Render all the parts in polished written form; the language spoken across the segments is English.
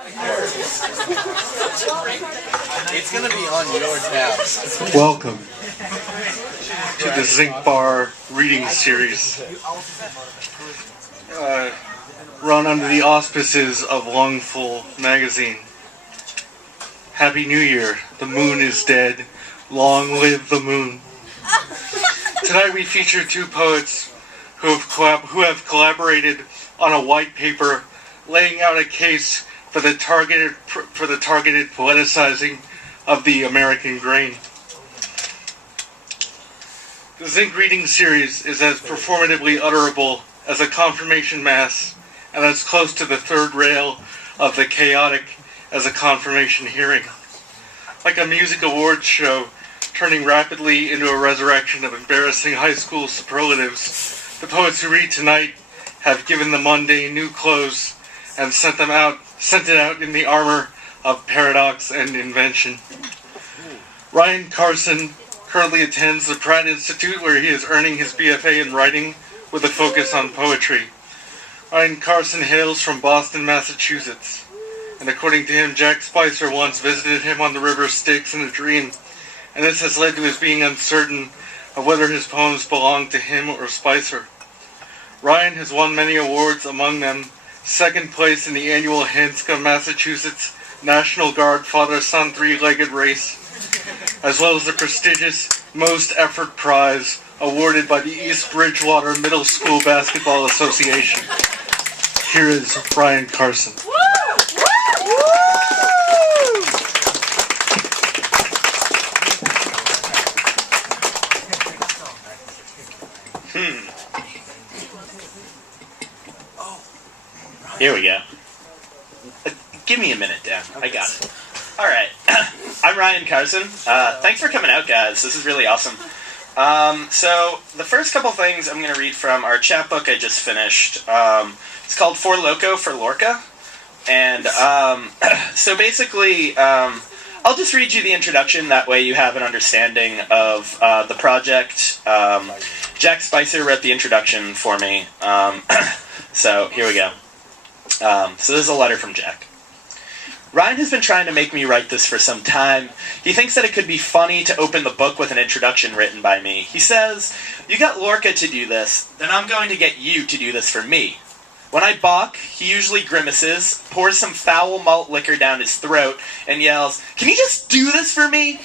It's gonna be on your tab. Welcome to the Zinc Bar reading series, run under the auspices of Lungful magazine. Happy New Year. The moon is dead. Long live the moon. Tonight we feature two poets who have collaborated on a white paper laying out a case for the targeted politicizing of the American grain. The Zinc reading series is as performatively utterable as a confirmation mass and as close to the third rail of the chaotic as a confirmation hearing. Like a music awards show turning rapidly into a resurrection of embarrassing high school superlatives, the poets who read tonight have given the mundane new clothes and sent it out in the armor of paradox and invention. Ryan Carson currently attends the Pratt Institute, where he is earning his BFA in writing with a focus on poetry. Ryan Carson hails from Boston, Massachusetts, and according to him, Jack Spicer once visited him on the river Styx in a dream, and this has led to his being uncertain of whether his poems belong to him or Spicer. Ryan has won many awards, among them second place in the annual Hanscom, Massachusetts National Guard father-son three-legged race, as well as the prestigious Most Effort Prize awarded by the East Bridgewater Middle School Basketball Association. Here is Ryan Carson. Here we go. Give me a minute, Dan. I got it. Alright. I'm Ryan Carson. Thanks for coming out, guys. This is really awesome. So, the first couple things I'm going to read from our chapbook I just finished. It's called For Loco for Lorca. And, so basically, I'll just read you the introduction. That way you have an understanding of the project. Jack Spicer wrote the introduction for me. So, here we go. So this is a letter from Jack. Ryan has been trying to make me write this for some time. He thinks that it could be funny to open the book with an introduction written by me. He says, "You got Lorca to do this, then I'm going to get you to do this for me." When I balk, he usually grimaces, pours some foul malt liquor down his throat, and yells, "Can you just do this for me?"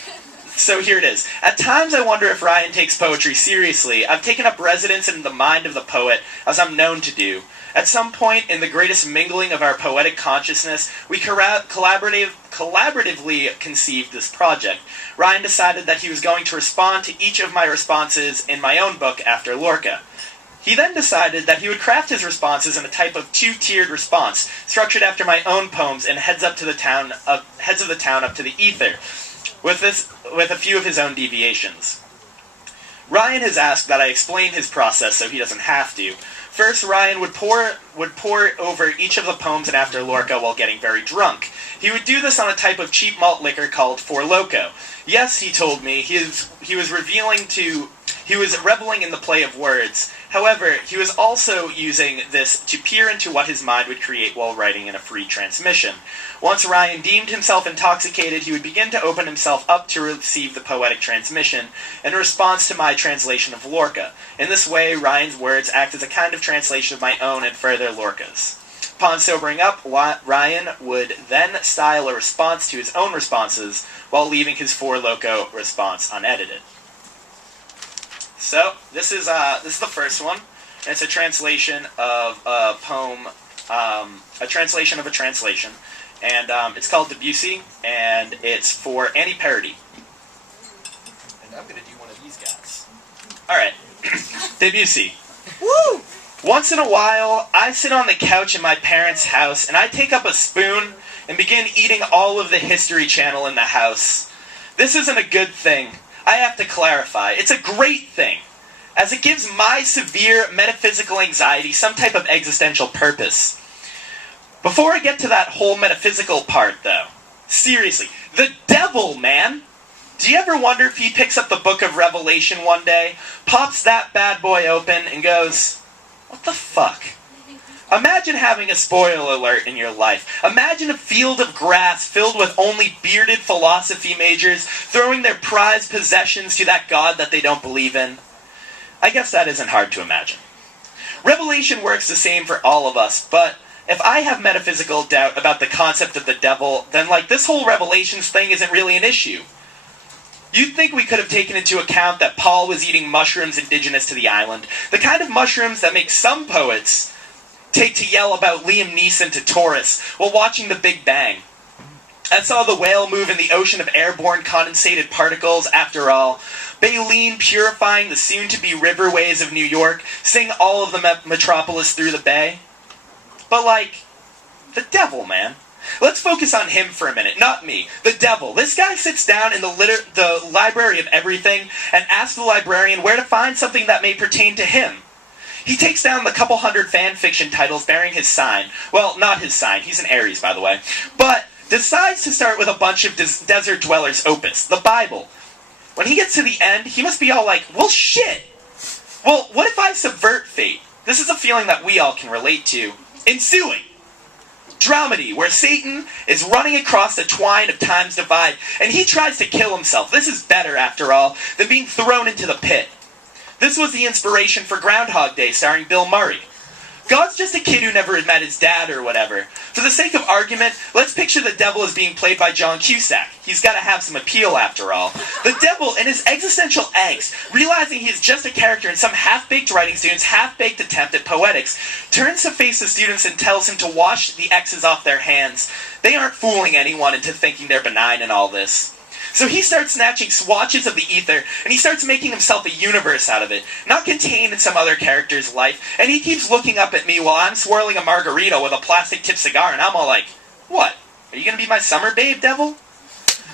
So here it is. At times I wonder if Ryan takes poetry seriously. I've taken up residence in the mind of the poet, as I'm known to do. At some point in the greatest mingling of our poetic consciousness, we collaboratively conceived this project. Ryan decided that he was going to respond to each of my responses in my own book after Lorca. He then decided that he would craft his responses in a type of two-tiered response, structured after my own poems and heads of the town up to the ether, with a few of his own deviations. Ryan has asked that I explain his process so he doesn't have to. First, Ryan would pour over each of the poems in After Lorca while getting very drunk. He would do this on a type of cheap malt liquor called For Loco. Yes, he told me, he was reveling in the play of words. However, he was also using this to peer into what his mind would create while writing in a free transmission. Once Ryan deemed himself intoxicated, he would begin to open himself up to receive the poetic transmission in response to my translation of Lorca. In this way, Ryan's words act as a kind of translation of my own and further Lorca's. Upon sobering up, Ryan would then style a response to his own responses while leaving his For Loco response unedited. So, this is the first one. And it's a translation of a poem, a translation of a translation. And it's called Debussy, and it's for Annie Parody. And I'm going to do one of these guys. Alright. Debussy. Woo! Once in a while, I sit on the couch in my parents' house, and I take up a spoon and begin eating all of the History Channel in the house. This isn't a good thing. I have to clarify. It's a great thing, as it gives my severe metaphysical anxiety some type of existential purpose. Before I get to that whole metaphysical part, though, seriously, the devil, man! Do you ever wonder if he picks up the book of Revelation one day, pops that bad boy open, and goes, "What the fuck? Imagine having a spoiler alert in your life. Imagine a field of grass filled with only bearded philosophy majors throwing their prized possessions to that God that they don't believe in. I guess that isn't hard to imagine. Revelation works the same for all of us, but if I have metaphysical doubt about the concept of the devil, then this whole Revelations thing isn't really an issue. You'd think we could have taken into account that Paul was eating mushrooms indigenous to the island, the kind of mushrooms that make some poets take to yell about Liam Neeson to Taurus while watching the Big Bang. I saw the whale move in the ocean of airborne condensated particles, after all. Baleen purifying the soon-to-be riverways of New York, sing all of the metropolis through the bay. But the devil, man. Let's focus on him for a minute, not me. The devil. This guy sits down in the library of everything and asks the librarian where to find something that may pertain to him. He takes down the couple hundred fan fiction titles bearing his sign. Well, not his sign. He's an Aries, by the way. But decides to start with a bunch of desert dwellers' opus, the Bible. When he gets to the end, he must be all well, shit! Well, what if I subvert fate? This is a feeling that we all can relate to. Ensuing dramedy, where Satan is running across the twine of time's divide, and he tries to kill himself. This is better, after all, than being thrown into the pit. This was the inspiration for Groundhog Day, starring Bill Murray. God's just a kid who never met his dad or whatever. For the sake of argument, let's picture the devil as being played by John Cusack. He's got to have some appeal, after all. The devil, in his existential angst, realizing he's just a character in some half-baked writing student's half-baked attempt at poetics, turns to face the students and tells him to wash the X's off their hands. They aren't fooling anyone into thinking they're benign in all this. So he starts snatching swatches of the ether, and he starts making himself a universe out of it, not contained in some other character's life, and he keeps looking up at me while I'm swirling a margarita with a plastic-tipped cigar, and I'm all what? Are you going to be my summer babe, devil?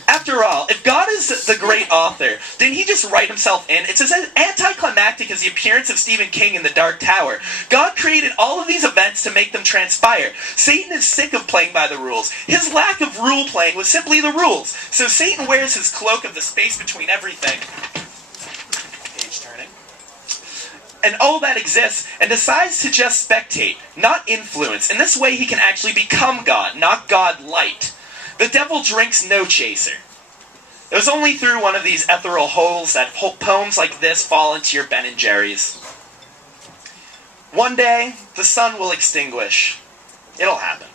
After all, if God is the great author, didn't he just write himself in? It's as anticlimactic as the appearance of Stephen King in The Dark Tower. God created all of these events to make them transpire. Satan is sick of playing by the rules. His lack of rule-playing was simply the rules. So Satan wears his cloak of the space between everything. Page turning. And all that exists, and decides to just spectate, not influence. In this way, he can actually become God, not God light. The devil drinks no chaser. It was only through one of these ethereal holes that poems like this fall into your Ben and Jerry's. One day, the sun will extinguish. It'll happen.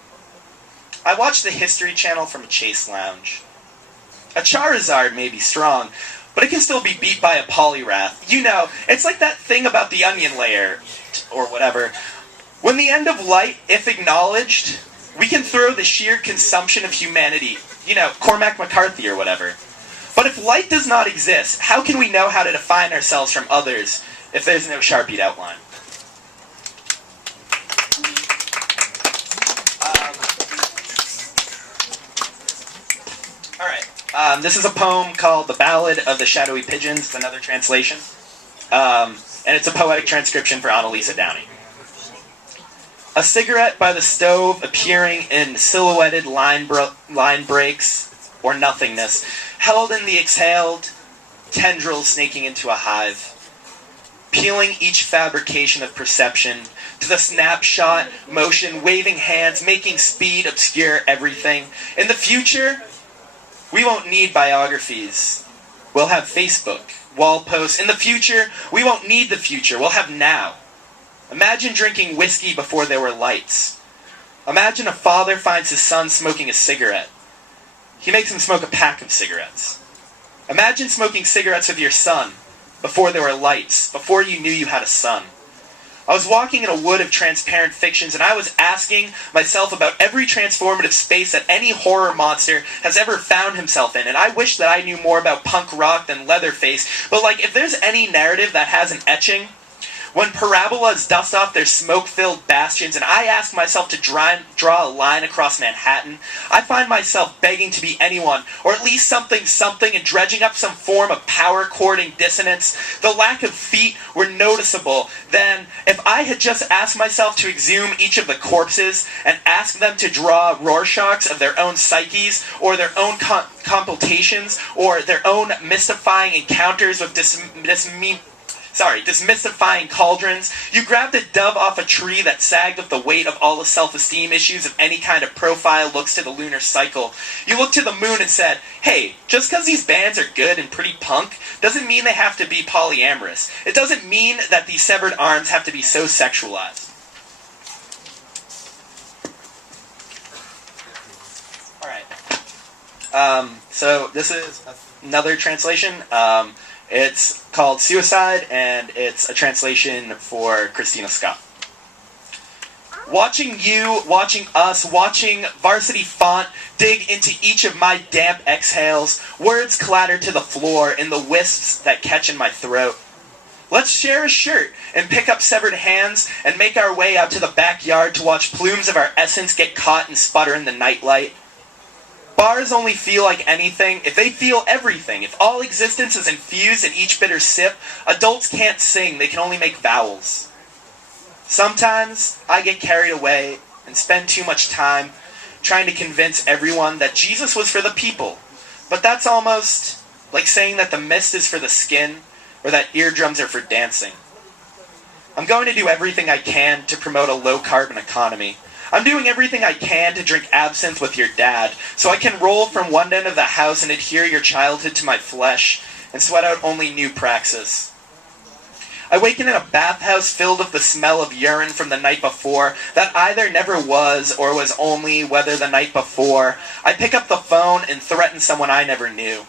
I watched the History Channel from a Chase lounge. A Charizard may be strong, but it can still be beat by a Poliwrath. You know, it's like that thing about the onion layer, or whatever. When the end of light, if acknowledged, we can throw the sheer consumption of humanity, Cormac McCarthy or whatever. But if light does not exist, how can we know how to define ourselves from others if there's no Sharpied outline? Alright, this is a poem called The Ballad of the Shadowy Pigeons. It's another translation. And it's a poetic transcription for Annalisa Downey. A cigarette by the stove appearing in silhouetted line breaks or nothingness, held in the exhaled tendrils snaking into a hive, peeling each fabrication of perception to the snapshot, motion, waving hands, making speed obscure everything. In the future, we won't need biographies. We'll have Facebook, wall posts. In the future, we won't need the future. We'll have now. Imagine drinking whiskey before there were lights. Imagine a father finds his son smoking a cigarette. He makes him smoke a pack of cigarettes. Imagine smoking cigarettes with your son before there were lights, before you knew you had a son. I was walking in a wood of transparent fictions, and I was asking myself about every transformative space that any horror monster has ever found himself in, and I wish that I knew more about punk rock than Leatherface, but if there's any narrative that has an etching, when parabolas dust off their smoke-filled bastions and I ask myself to draw a line across Manhattan, I find myself begging to be anyone, or at least something, and dredging up some form of power-chording dissonance. The lack of feet were noticeable. Then, if I had just asked myself to exhume each of the corpses and ask them to draw Rorschachs of their own psyches, or their own consultations, or their own mystifying encounters with Demystifying cauldrons. You grabbed a dove off a tree that sagged with the weight of all the self-esteem issues of any kind of profile looks to the lunar cycle. You looked to the moon and said, hey, just because these bands are good and pretty punk doesn't mean they have to be polyamorous. It doesn't mean that these severed arms have to be so sexualized. Alright. So this is another translation. It's called Suicide, and it's a translation for Christina Scott. Watching you, watching us, watching Varsity Font dig into each of my damp exhales, words clatter to the floor in the wisps that catch in my throat. Let's share a shirt and pick up severed hands and make our way out to the backyard to watch plumes of our essence get caught and sputter in the nightlight. Bars only feel like anything if they feel everything. If all existence is infused in each bitter sip, adults can't sing, they can only make vowels. Sometimes I get carried away and spend too much time trying to convince everyone that Jesus was for the people. But that's almost like saying that the mist is for the skin or that eardrums are for dancing. I'm going to do everything I can to promote a low-carbon economy. I'm doing everything I can to drink absinthe with your dad, so I can roll from one end of the house and adhere your childhood to my flesh, and sweat out only new praxis. I waken in a bathhouse filled with the smell of urine from the night before, that either never was or was only whether the night before. I pick up the phone and threaten someone I never knew.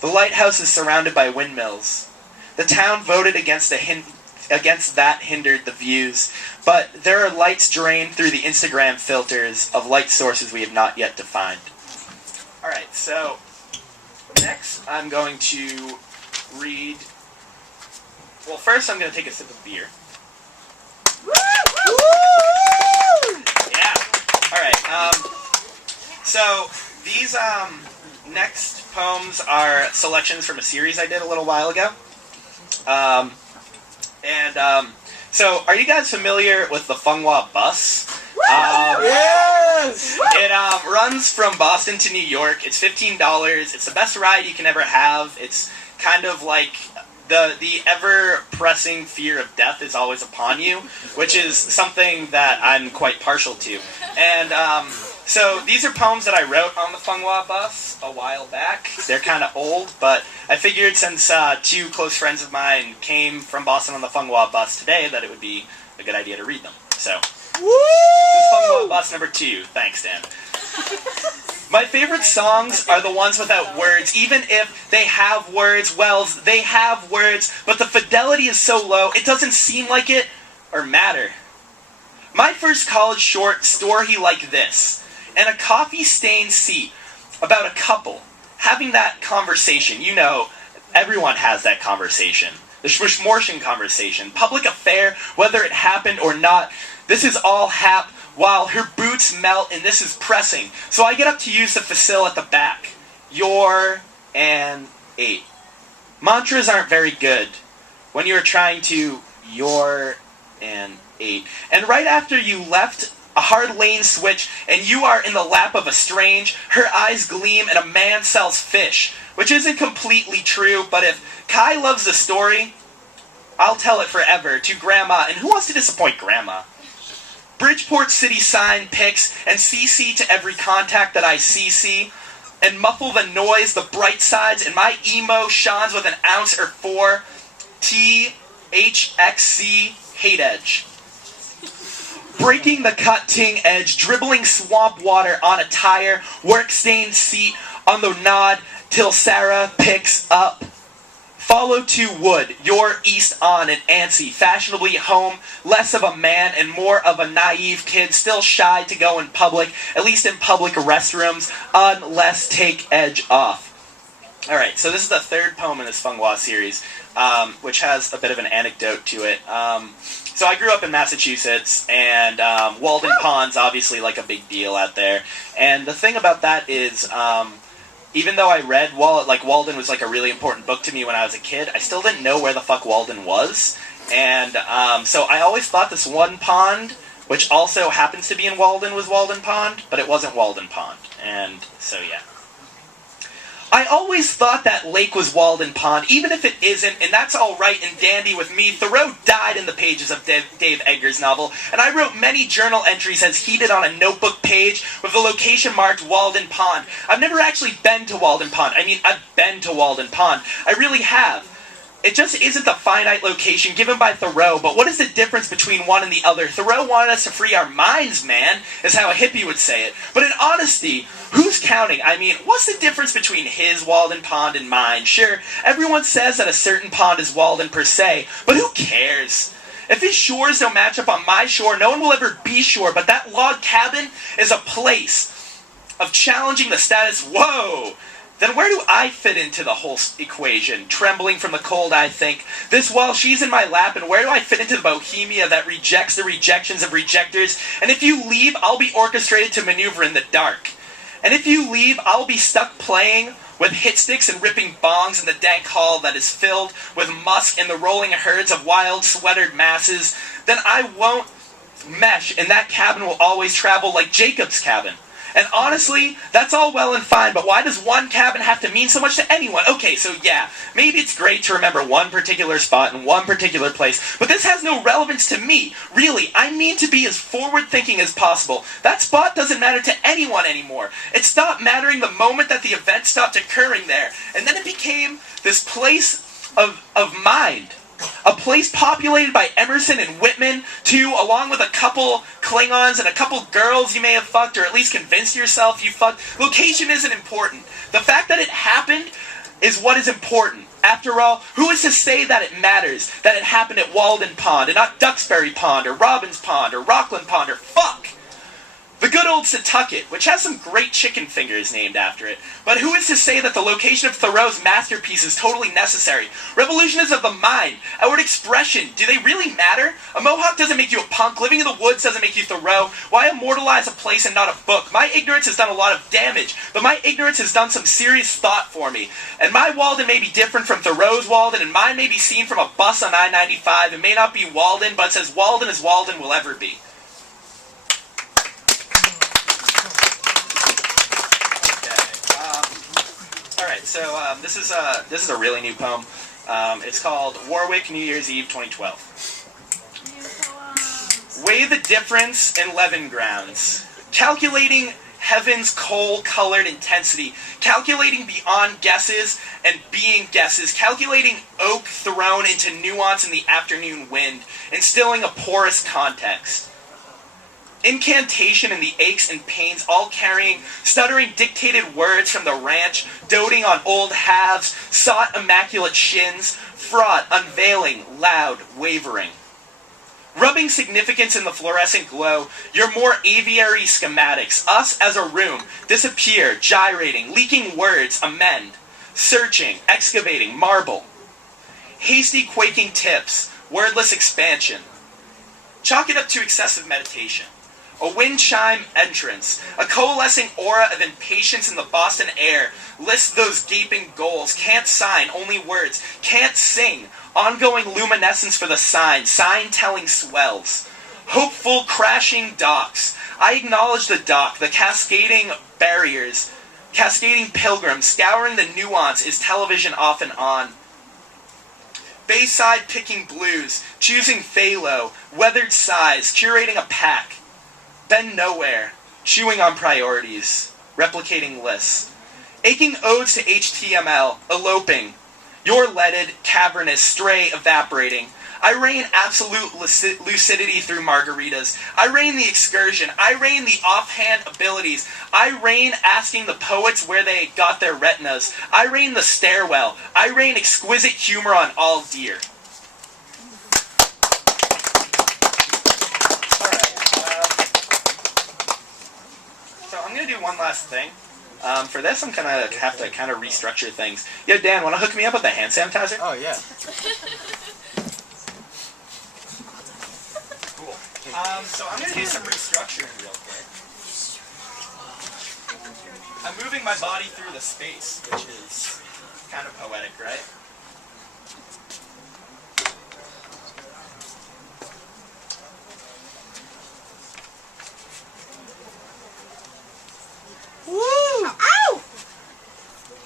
The lighthouse is surrounded by windmills. The town voted against that hindered the views, but there are lights drained through the Instagram filters of light sources we have not yet defined. Alright, so next I'm going to read... Well, first I'm going to take a sip of beer. Yeah. Alright, so these next poems are selections from a series I did a little while ago. So, are you guys familiar with the Funghua bus? Yes! It runs from Boston to New York. It's $15. It's the best ride you can ever have. It's kind of like the ever-pressing fear of death is always upon you, which is something that I'm quite partial to. And so these are poems that I wrote on the Funghua bus a while back. They're kind of old, but I figured since two close friends of mine came from Boston on the Funghua bus today that it would be a good idea to read them. So, this is Funghua bus number 2. Thanks, Dan. My favorite songs are the ones without words. Even if they have words, well, they have words, but the fidelity is so low, it doesn't seem like it or matter. My first college short, story like this, and a coffee-stained seat about a couple having that conversation. You know, everyone has that conversation. The schmorshing conversation. Public affair, whether it happened or not. This is all hap while her boots melt and this is pressing. So I get up to use the facil at the back. You're an 8. Mantras aren't very good when you're trying to you're an 8. And right after you left, a hard lane switch, and you are in the lap of a strange, her eyes gleam, and a man sells fish. Which isn't completely true, but if Kai loves the story, I'll tell it forever to Grandma, and who wants to disappoint Grandma? Bridgeport City sign pics, and CC to every contact that I CC, and muffle the noise, the bright sides, and my emo shines with an ounce or 4, THXC, hate edge. Breaking the cutting edge, dribbling swamp water on a tire, work-stained seat on the nod till Sarah picks up. Follow to wood, you're east on and antsy, fashionably home, less of a man and more of a naive kid, still shy to go in public, at least in public restrooms, unless take edge off. Alright, so this is the third poem in this Funghua series, which has a bit of an anecdote to it. So I grew up in Massachusetts, and Walden Pond's obviously like a big deal out there. And the thing about that is, even though I read Walden was like a really important book to me when I was a kid, I still didn't know where the fuck Walden was. And so I always thought this one pond, which also happens to be in Walden, was Walden Pond, but it wasn't Walden Pond. And so yeah. I always thought that lake was Walden Pond, even if it isn't, and that's all right and dandy with me. Thoreau died in the pages of Dave Edgar's novel, and I wrote many journal entries as he did on a notebook page with the location marked Walden Pond. I've never actually been to Walden Pond. I mean, I've been to Walden Pond. I really have. It just isn't the finite location given by Thoreau, but what is the difference between one and the other? Thoreau wanted us to free our minds, man, is how a hippie would say it. But in honesty, who's counting? I mean, what's the difference between his Walden Pond and mine? Sure, everyone says that a certain pond is Walden per se, but who cares? If his shores don't match up on my shore, no one will ever be sure, but that log cabin is a place of challenging the status. Whoa! Then where do I fit into the whole equation? Trembling from the cold, I think. This while she's in my lap, and where do I fit into the bohemia that rejects the rejections of rejectors? And if you leave, I'll be orchestrated to maneuver in the dark. And if you leave, I'll be stuck playing with hit sticks and ripping bongs in the dank hall that is filled with musk and the rolling herds of wild sweatered masses. Then I won't mesh, and that cabin will always travel like Jacob's cabin. And honestly, that's all well and fine, but why does one cabin have to mean so much to anyone? Okay, so yeah, maybe it's great to remember one particular spot in one particular place, but this has no relevance to me. Really, I mean to be as forward-thinking as possible. That spot doesn't matter to anyone anymore. It stopped mattering the moment that the event stopped occurring there, and then it became this place of mind. A place populated by Emerson and Whitman, too, along with a couple Klingons and a couple girls you may have fucked, or at least convinced yourself you fucked. Location isn't important. The fact that it happened is what is important. After all, who is to say that it matters that it happened at Walden Pond and not Duxbury Pond or Robbins Pond or Rockland Pond or fuck? The good old Setauket, which has some great chicken fingers named after it. But who is to say that the location of Thoreau's masterpiece is totally necessary? Revolution is of the mind. Outward expression, do they really matter? A mohawk doesn't make you a punk. Living in the woods doesn't make you Thoreau. Why immortalize a place and not a book? My ignorance has done a lot of damage, but my ignorance has done some serious thought for me. And my Walden may be different from Thoreau's Walden, and mine may be seen from a bus on I-95. It may not be Walden, but it's as Walden as Walden will ever be. So this is a really new poem. It's called Warwick, New Year's Eve, 2012. Weigh the difference in Levin grounds, calculating heaven's coal-colored intensity, calculating beyond guesses and being guesses, calculating oak thrown into nuance in the afternoon wind, instilling a porous context. Incantation and the aches and pains, all carrying stuttering dictated words from the ranch, doting on old halves, sought immaculate shins, fraught, unveiling, loud, wavering. Rubbing significance in the fluorescent glow, your more aviary schematics, us as a room, disappear, gyrating, leaking words, amend, searching, excavating, marble. Hasty quaking tips, wordless expansion. Chalk it up to excessive meditation. A wind chime entrance, a coalescing aura of impatience in the Boston air, lists those gaping goals, can't sign, only words, can't sing, ongoing luminescence for the sign-telling swells. Hopeful crashing docks, I acknowledge the dock, the cascading barriers, cascading pilgrims, scouring the nuance, is television off and on. Bayside picking blues, choosing phalo, weathered sighs, curating a pack. Then nowhere, chewing on priorities, replicating lists. Aching odes to HTML, eloping. Your leaded, cavernous, stray evaporating. I rain absolute lucidity through margaritas. I rain the excursion. I rain the offhand abilities. I rain asking the poets where they got their retinas. I rain the stairwell. I rain exquisite humor on all deer. I'm going to do one last thing. For this, I'm going to have to kind of restructure things. Yo, Dan, want to hook me up with a hand sanitizer? Oh, yeah. Cool. So I'm going to do some restructuring real quick. I'm moving my body through the space, which is kind of poetic, right? Woo! Ow!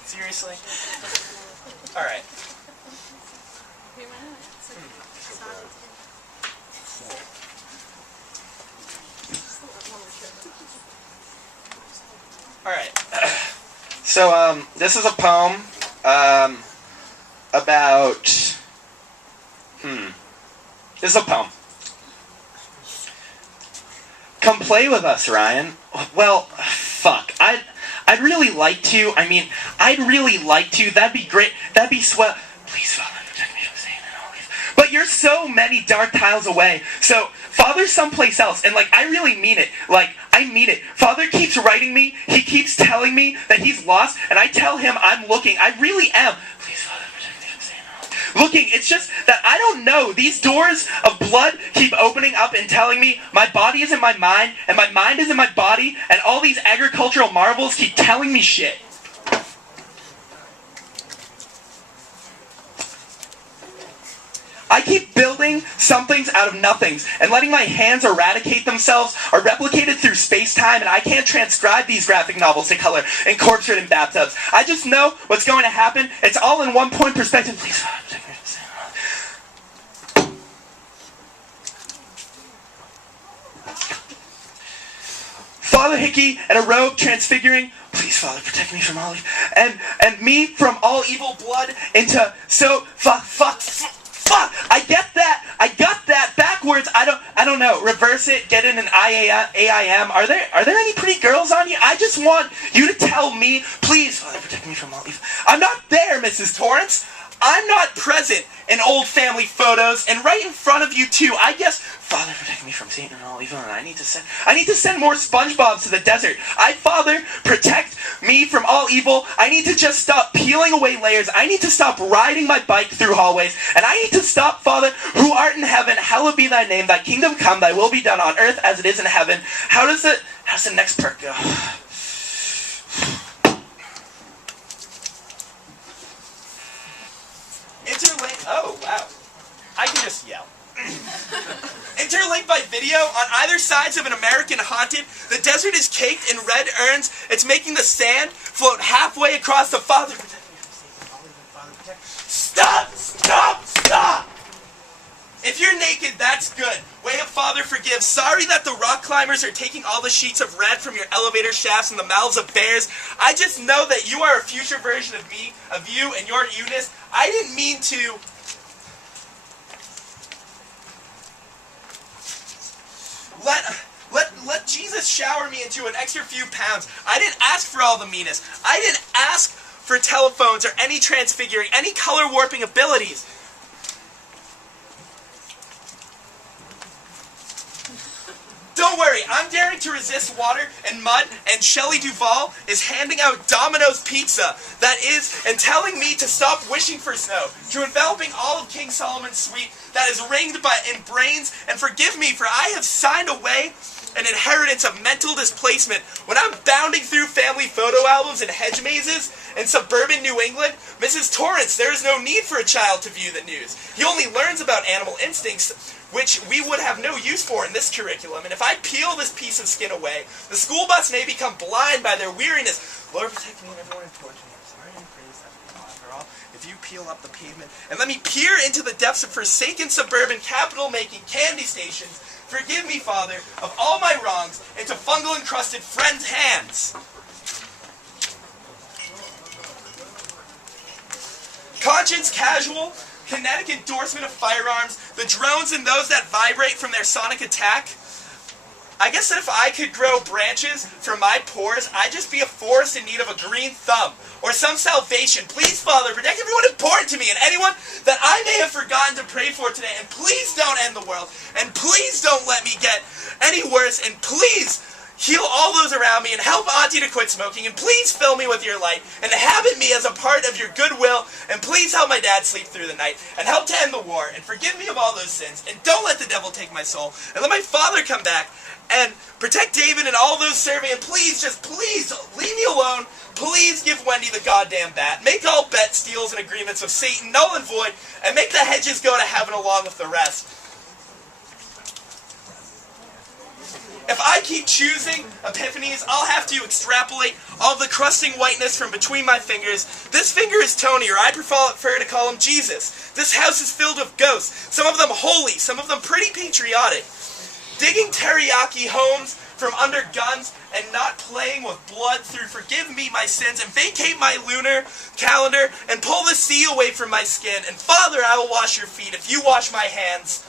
Seriously? Alright. Alright. So, this is a poem, about... This is a poem. Come play with us, Ryan. Well, fuck. I'd really like to. I mean, I'd really like to. That'd be great. That'd be swell. Please, Father, protect me from Satan and all these. But you're so many dark tiles away. So, Father's someplace else. And, like, I really mean it. Like, I mean it. Father keeps writing me. He keeps telling me that he's lost. And I tell him I'm looking. I really am. Please, Father, protect me from Satan and all these. Looking. It's just that I don't know. These doors of blood keep opening up and telling me my body is in my mind, and my mind is in my body, and all these agricultural marvels keep telling me shit. I keep building somethings out of nothings, and letting my hands eradicate themselves are replicated through space-time, and I can't transcribe these graphic novels to color in corpse-ridden bathtubs. I just know what's going to happen. It's all in one-point perspective. Please, Father, protect me from Satan. Father Hickey in a robe transfiguring, please, Father, protect me from all evil, and me from all evil blood into fuck. I got that backwards. I don't know. Reverse it. Get in an AIM. Are there any pretty girls on you? I just want you to tell me, please, Father, protect me from all evil. I'm not there, Mrs. Torrance. I'm not present in old family photos, and right in front of you too. I guess, Father, protect me from Satan and all evil, and I need to send more SpongeBobs to the desert. Father, protect me from all evil. I need to just stop peeling away layers. I need to stop riding my bike through hallways, and I need to stop, Father, who art in heaven, hallowed be thy name, thy kingdom come, thy will be done on earth as it is in heaven. How's the next perk go? Oh, wow. I can just yell. Interlinked by video, on either sides of an American haunted, the desert is caked in red urns. It's making the sand float halfway across the Father. Stop! If you're naked, that's good. Way up, Father, forgive. Sorry that the rock climbers are taking all the sheets of red from your elevator shafts and the mouths of bears. I just know that you are a future version of me, of you, and your Eunice. I didn't mean to... Let Jesus shower me into an extra few pounds. I didn't ask for all the meanness. I didn't ask for telephones or any transfiguring, any color warping abilities. Don't worry, I'm daring to resist water and mud, and Shelley Duvall is handing out Domino's pizza, that is, and telling me to stop wishing for snow, to enveloping all of King Solomon's suite that is ringed in brains, and forgive me, for I have signed away an inheritance of mental displacement when I'm bounding through family photo albums and hedge mazes in suburban New England. Mrs. Torrance, there is no need for a child to view the news. He only learns about animal instincts, which we would have no use for in this curriculum. And if I peel this piece of skin away, the school bus may become blind by their weariness. Lord, protect me and everyone important to me. I'm sorry and praise that after all. If you peel up the pavement and let me peer into the depths of forsaken suburban capital-making candy stations, forgive me, Father, of all my wrongs, into fungal-encrusted friends' hands. Conscience casual, kinetic endorsement of firearms, the drones and those that vibrate from their sonic attack. I guess that if I could grow branches from my pores, I'd just be a forest in need of a green thumb, or some salvation. Please, Father, protect everyone important to me, and anyone that I may have forgotten to pray for today, and please don't end the world, and please don't let me get any worse, and please heal all those around me, and help Auntie to quit smoking, and please fill me with your light, and inhabit me as a part of your goodwill, and please help my dad sleep through the night, and help to end the war, and forgive me of all those sins, and don't let the devil take my soul, and let my father come back, and protect David and all those serving, and please, just please, leave me alone. Please give Wendy the goddamn bat. Make all bet steals and agreements of Satan null and void, and make the hedges go to heaven along with the rest. If I keep choosing epiphanies, I'll have to extrapolate all the crusting whiteness from between my fingers. This finger is Tony, or I prefer to call him Jesus. This house is filled with ghosts, some of them holy, some of them pretty patriotic. Digging teriyaki homes from under guns and not playing with blood through forgive me my sins and vacate my lunar calendar and pull the sea away from my skin. And Father, I will wash your feet if you wash my hands.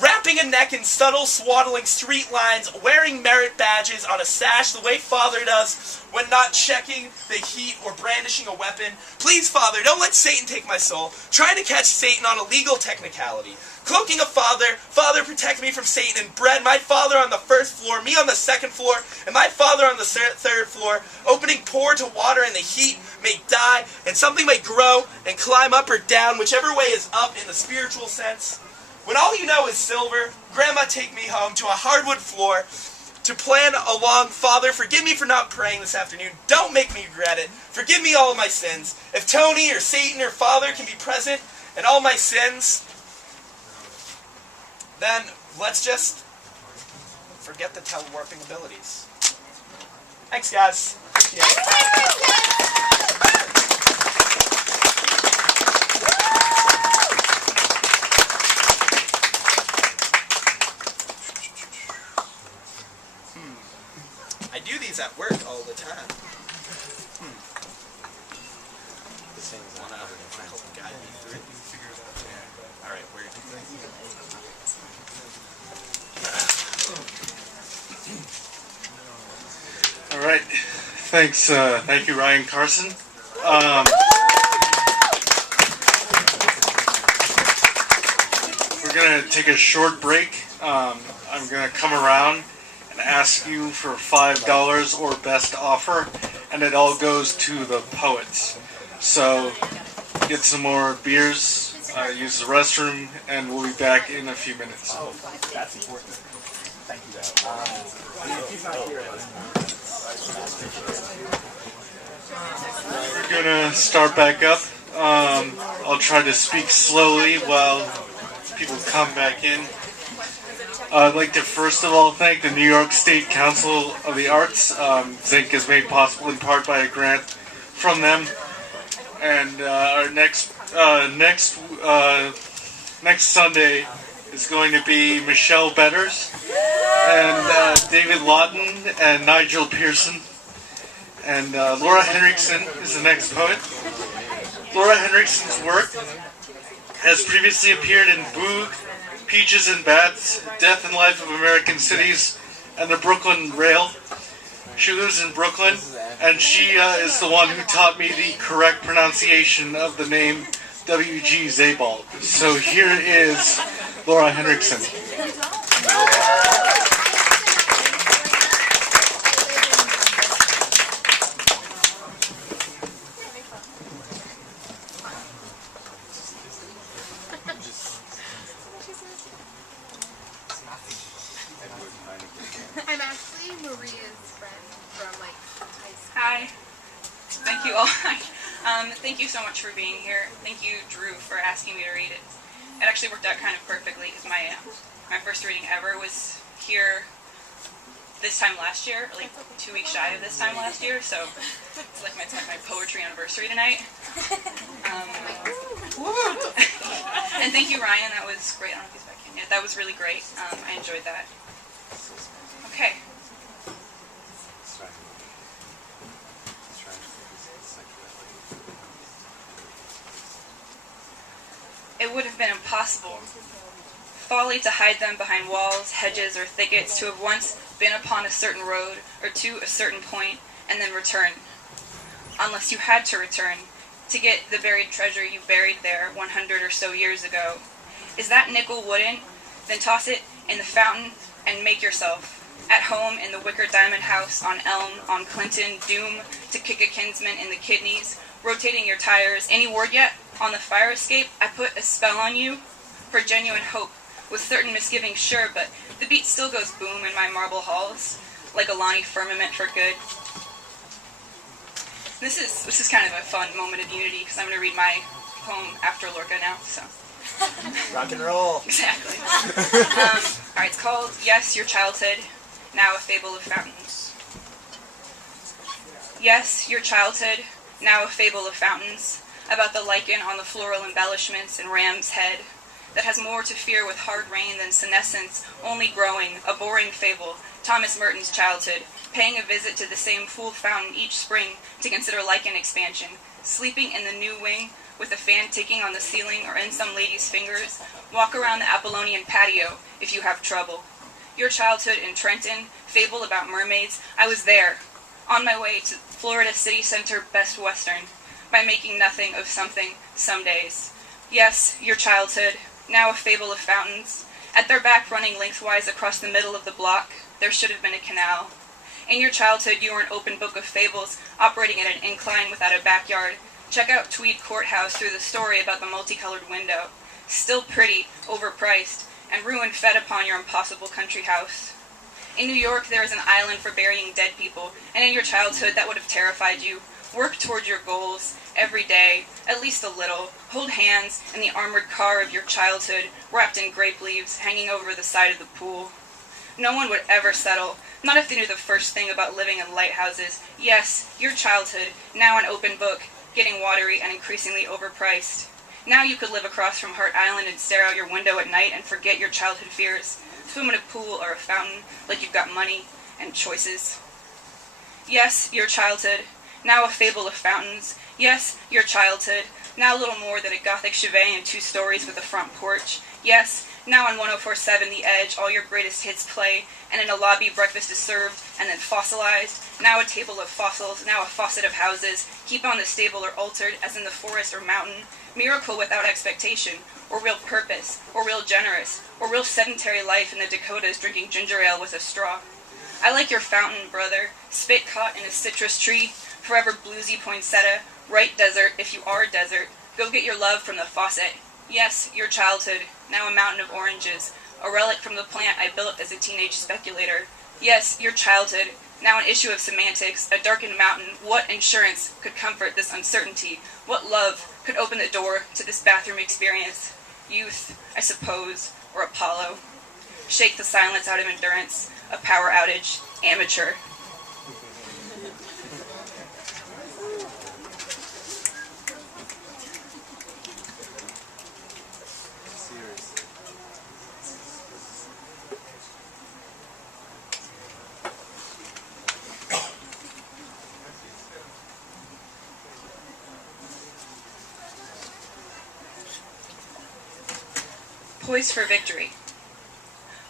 Wrapping a neck in subtle swaddling street lines, wearing merit badges on a sash the way Father does when not checking the heat or brandishing a weapon. Please, Father, don't let Satan take my soul. Trying to catch Satan on a legal technicality. Cloaking a Father, Father protect me from Satan and bread. My Father on the first floor, me on the second floor, and my Father on the third floor. Opening pour to water in the heat may die, and something may grow and climb up or down, whichever way is up in the spiritual sense. When all you know is silver, Grandma take me home to a hardwood floor to plan along. Father, forgive me for not praying this afternoon. Don't make me regret it. Forgive me all of my sins. If Tony or Satan or Father can be present in all my sins, then let's just forget the telewarping abilities. Thanks, guys. I do these at work all the time. Wanna help guide me through it? All right, where? All right, thanks. Thank you, Ryan Carson. We're gonna take a short break. I'm gonna come around and ask you for $5 or best offer, and it all goes to the poets. So get some more beers, use the restroom, and we'll be back in a few minutes. Oh, that's important. Thank you. He's not here. We're gonna start back up. I'll try to speak slowly while people come back in. I'd like to first of all thank the New York State Council of the Arts. Zinc is made possible in part by a grant from them. And our next Sunday is going to be Michelle Betters and David Lawton and Nigel Pearson. And Laura Henriksen is the next poet. Laura Henriksen's work has previously appeared in Boog, Peaches and Bats, Death and Life of American Cities, and the Brooklyn Rail. She lives in Brooklyn, and she is the one who taught me the correct pronunciation of the name W.G. Zabald. So here is Laura Henriksen. I'm actually Maria's friend from like high school. Hi. Thank you all. Thank you so much for being here. Thank you, Drew, for asking me to read it. It actually worked out kind of perfectly because my first reading ever was here this time last year, like 2 weeks shy of this time last year. So it's like my poetry anniversary tonight. And thank you, Ryan. That was great. I don't know if he's back in yet. That was really great. I enjoyed that. Okay. It would have been impossible. Folly to hide them behind walls, hedges, or thickets, to have once been upon a certain road, or to a certain point, and then return. Unless you had to return, to get the buried treasure you buried there 100 or so years ago. Is that nickel wooden? Then toss it in the fountain and make yourself at home in the wicker diamond house on Elm, on Clinton, doom to kick a kinsman in the kidneys, rotating your tires. Any word yet? On the fire escape, I put a spell on you for genuine hope, with certain misgivings, sure, but the beat still goes boom in my marble halls, like a Lonnie firmament for good. This is kind of a fun moment of unity, because I'm going to read my poem after Lorca now, so. Rock and roll. Exactly. Alright, it's called Yes, Your Childhood, Now a Fable of Fountains. Yes, your childhood, now a fable of fountains, about the lichen on the floral embellishments in Ram's head, that has more to fear with hard rain than senescence, only growing, a boring fable, Thomas Merton's childhood, paying a visit to the same fool fountain each spring to consider lichen expansion, sleeping in the new wing with a fan ticking on the ceiling or in some lady's fingers, walk around the Apollonian patio if you have trouble. Your childhood in Trenton, fable about mermaids, I was there, on my way to Florida City Center Best Western, by making nothing of something some days. Yes, your childhood, now a fable of fountains. At their back running lengthwise across the middle of the block, there should have been a canal. In your childhood, you were an open book of fables, operating at an incline without a backyard. Check out Tweed Courthouse through the story about the multicolored window. Still pretty, overpriced, and ruin fed upon your impossible country house. In New York, there is an island for burying dead people, and in your childhood that would have terrified you. Work toward your goals, every day, at least a little. Hold hands in the armored car of your childhood, wrapped in grape leaves, hanging over the side of the pool. No one would ever settle, not if they knew the first thing about living in lighthouses. Yes, your childhood, now an open book, getting watery and increasingly overpriced. Now you could live across from Hart Island and stare out your window at night and forget your childhood fears. Swim in a pool or a fountain like you've got money and choices. Yes, your childhood, now a fable of fountains. Yes, your childhood, now little more than a Gothic chevet and 2 stories with a front porch. Yes, now on 104.7 The Edge, all your greatest hits play, and in a lobby breakfast is served and then fossilized. Now a table of fossils, now a faucet of houses. Keep on the stable or altered, as in the forest or mountain. Miracle without expectation, or real purpose, or real generous, or real sedentary life in the Dakotas drinking ginger ale with a straw. I like your fountain, brother, spit caught in a citrus tree, forever bluesy poinsettia, right desert if you are desert. Go get your love from the faucet. Yes, your childhood, now a mountain of oranges, a relic from the plant I built as a teenage speculator. Yes, your childhood, now an issue of semantics, a darkened mountain. What insurance could comfort this uncertainty? What love could open the door to this bathroom experience? Youth, I suppose, or Apollo. Shake the silence out of endurance, a power outage, amateur. Poised for victory.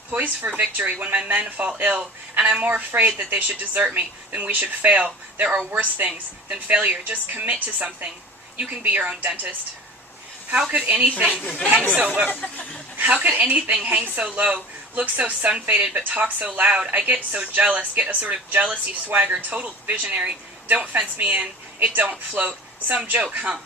Poised for victory when my men fall ill, and I'm more afraid that they should desert me than we should fail. There are worse things than failure. Just commit to something. You can be your own dentist. How could anything hang so low? How could anything hang so low, look so sun-faded but talk so loud? I get so jealous, get a sort of jealousy swagger, total visionary. Don't fence me in, it don't float. Some joke, huh?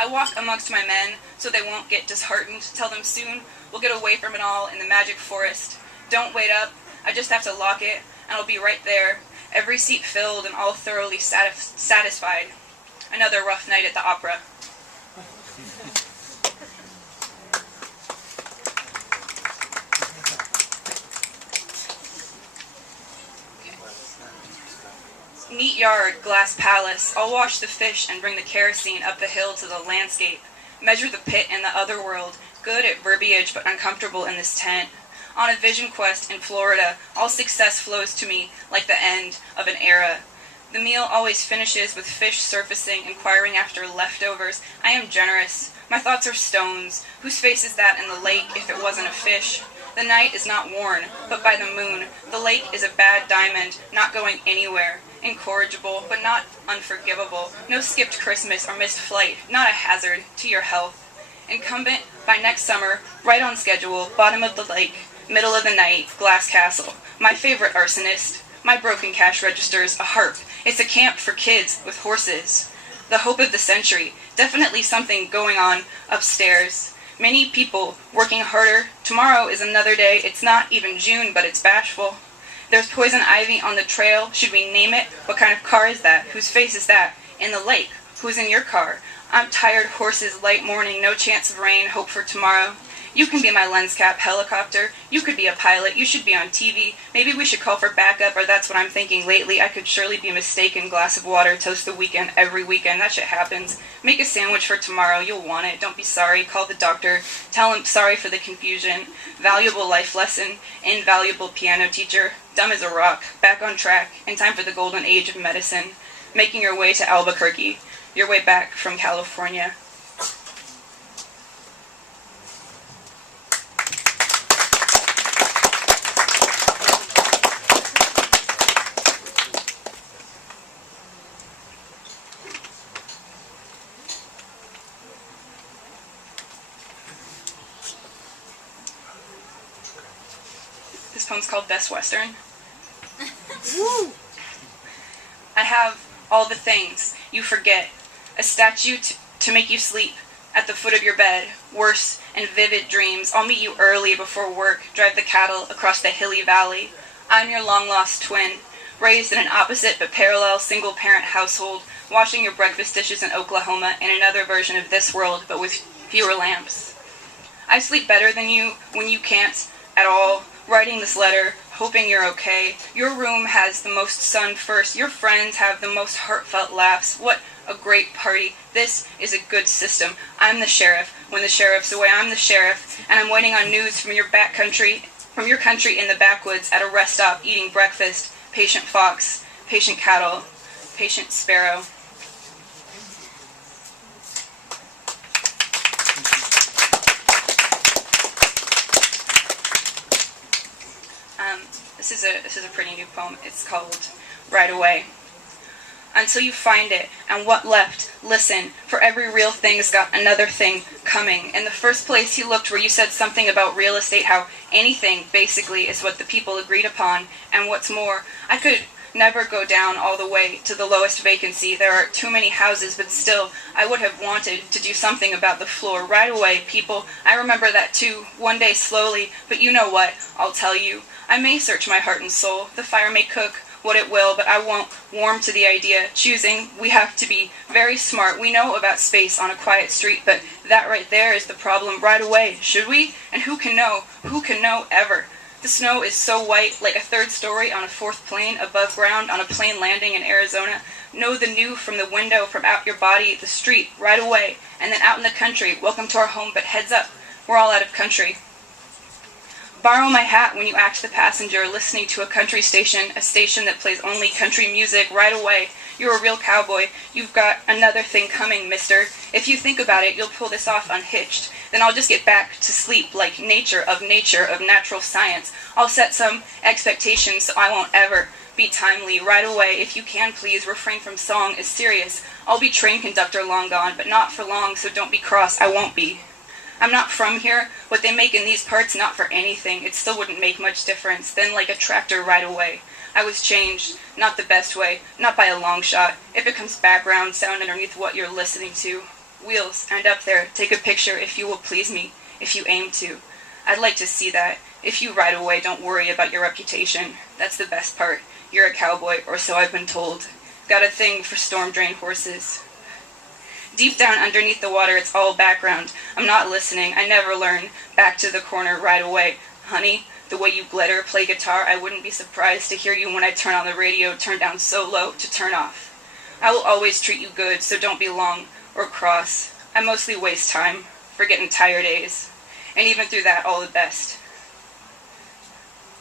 I walk amongst my men so they won't get disheartened. Tell them soon we'll get away from it all in the magic forest. Don't wait up, I just have to lock it, and I'll be right there. Every seat filled and all thoroughly satisfied. Another rough night at the opera. Neat yard, glass palace. I'll wash the fish and bring the kerosene up the hill to the landscape. Measure the pit in the other world. Good at verbiage but uncomfortable in this tent. On a vision quest in Florida, all success flows to me like the end of an era. The meal always finishes with fish surfacing, inquiring after leftovers. I am generous. My thoughts are stones. Whose face is that in the lake if it wasn't a fish? The night is not worn, but by the moon. The lake is a bad diamond, not going anywhere. Incorrigible, but not unforgivable. No skipped Christmas or missed flight, not a hazard to your health. Incumbent by next summer, right on schedule, bottom of the lake, middle of the night, glass castle. My favorite arsonist. My broken cash registers, a harp. It's a camp for kids with horses. The hope of the century. Definitely something going on upstairs. Many people working harder. Tomorrow is another day. It's not even June, but it's bashful. There's poison ivy on the trail. Should we name it? What kind of car is that? Whose face is that? In the lake. Who's in your car? I'm tired horses, light morning, no chance of rain, hope for tomorrow. You can be my lens cap helicopter. You could be a pilot. You should be on TV. Maybe we should call for backup, or that's what I'm thinking lately. I could surely be mistaken. Glass of water, toast the weekend, every weekend. That shit happens. Make a sandwich for tomorrow. You'll want it. Don't be sorry. Call the doctor. Tell him sorry for the confusion. Valuable life lesson. Invaluable piano teacher. Dumb as a rock. Back on track. In time for the golden age of medicine. Making your way to Albuquerque. Your way back from California. This poem's called Best Western. I have all the things you forget. A statue to make you sleep at the foot of your bed. Worse and vivid dreams. I'll meet you early before work. Drive the cattle across the hilly valley. I'm your long-lost twin. Raised in an opposite but parallel single-parent household. Washing your breakfast dishes in Oklahoma in another version of this world, but with fewer lamps. I sleep better than you when you can't at all. Writing this letter, hoping you're okay. Your room has the most sun first. Your friends have the most heartfelt laughs. What a great party. This is a good system. I'm the sheriff. When the sheriff's away, I'm the sheriff. And I'm waiting on news from your from your country in the backwoods at a rest stop eating breakfast. Patient fox, patient cattle, patient sparrow. This is a pretty new poem. It's called Right Away. Until you find it, and what left, listen, for every real thing's got another thing coming. In the first place you looked where you said something about real estate, how anything, basically, is what the people agreed upon. And what's more, I could never go down all the way to the lowest vacancy. There are too many houses, but still, I would have wanted to do something about the floor. Right away, people. I remember that too, one day slowly, but you know what, I'll tell you. I may search my heart and soul, the fire may cook what it will, but I won't warm to the idea. Choosing, we have to be very smart. We know about space on a quiet street, but that right there is the problem. Right away, should we? And who can know? Who can know ever? The snow is so white, like a third story on a fourth plane above ground on a plane landing in Arizona. Know the new from the window, from out your body, the street, right away. And then out in the country, welcome to our home, but heads up, we're all out of country. Borrow my hat when you act the passenger, listening to a country station, a station that plays only country music. Right away, you're a real cowboy. You've got another thing coming, mister. If you think about it, you'll pull this off unhitched. Then I'll just get back to sleep like nature, of natural science. I'll set some expectations so I won't ever be timely. Right away, if you can please, refrain from song is serious. I'll be train conductor long gone, but not for long, so don't be cross, I won't be. I'm not from here. What they make in these parts, not for anything. It still wouldn't make much difference. Then like a tractor right away. I was changed, not the best way, not by a long shot. If it comes background sound underneath what you're listening to. Wheels, stand up there, take a picture if you will please me, if you aim to. I'd like to see that. If you right away, don't worry about your reputation. That's the best part. You're a cowboy, or so I've been told. Got a thing for storm-drained horses. Deep down underneath the water, it's all background. I'm not listening. I never learn. Back to the corner right away. Honey, the way you glitter, play guitar, I wouldn't be surprised to hear you when I turn on the radio, turn down so low to turn off. I will always treat you good, so don't be long or cross. I mostly waste time, forget entire days. And even through that, all the best.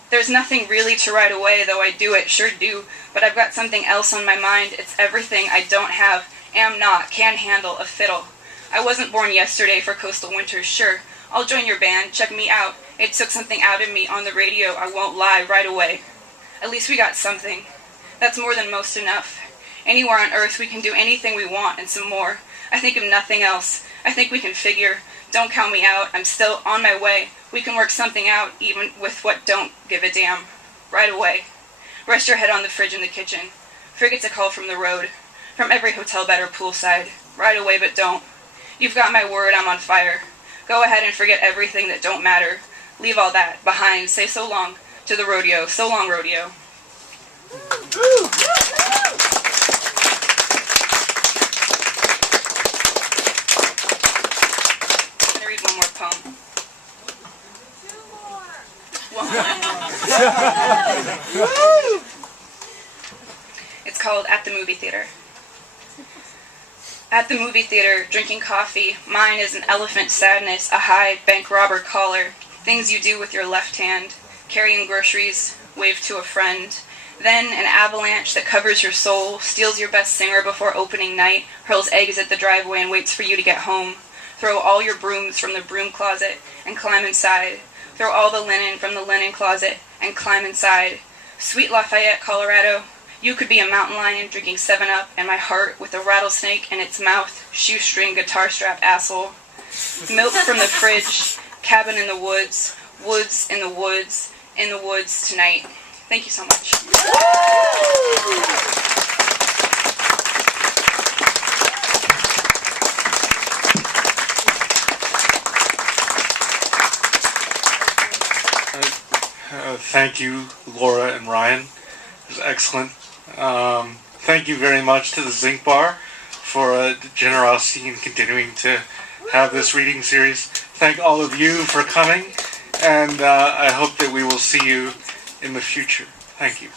There's nothing really to write away, though I do it, sure do. But I've got something else on my mind. It's everything I don't have. Am not, can handle, a fiddle. I wasn't born yesterday for coastal winters, sure. I'll join your band, check me out. It took something out of me on the radio, I won't lie, right away. At least we got something. That's more than most enough. Anywhere on earth we can do anything we want and some more. I think of nothing else. I think we can figure. Don't count me out, I'm still on my way. We can work something out, even with what don't give a damn. Right away. Rest your head on the fridge in the kitchen. Forget to call from the road. From every hotel bed or poolside. Right away, but don't. You've got my word, I'm on fire. Go ahead and forget everything that don't matter. Leave all that behind. Say so long to the rodeo. So long, rodeo. I'm going to read one more poem. It's called At the Movie Theater. At the movie theater, drinking coffee, mine is an elephant sadness, a high bank robber collar, things you do with your left hand, carrying groceries, wave to a friend. Then an avalanche that covers your soul, steals your best singer before opening night, hurls eggs at the driveway and waits for you to get home. Throw all your brooms from the broom closet and climb inside. Throw all the linen from the linen closet and climb inside. Sweet Lafayette, Colorado, you could be a mountain lion drinking 7-Up, and my heart with a rattlesnake in its mouth, shoestring guitar strap asshole. Milk from the fridge, cabin in the woods, woods in the woods tonight. Thank you so much. Thank you, Laura and Ryan. It was excellent. Thank you very much to the Zinc Bar for generosity in continuing to have this reading series. Thank all of you for coming, and I hope that we will see you in the future. Thank you.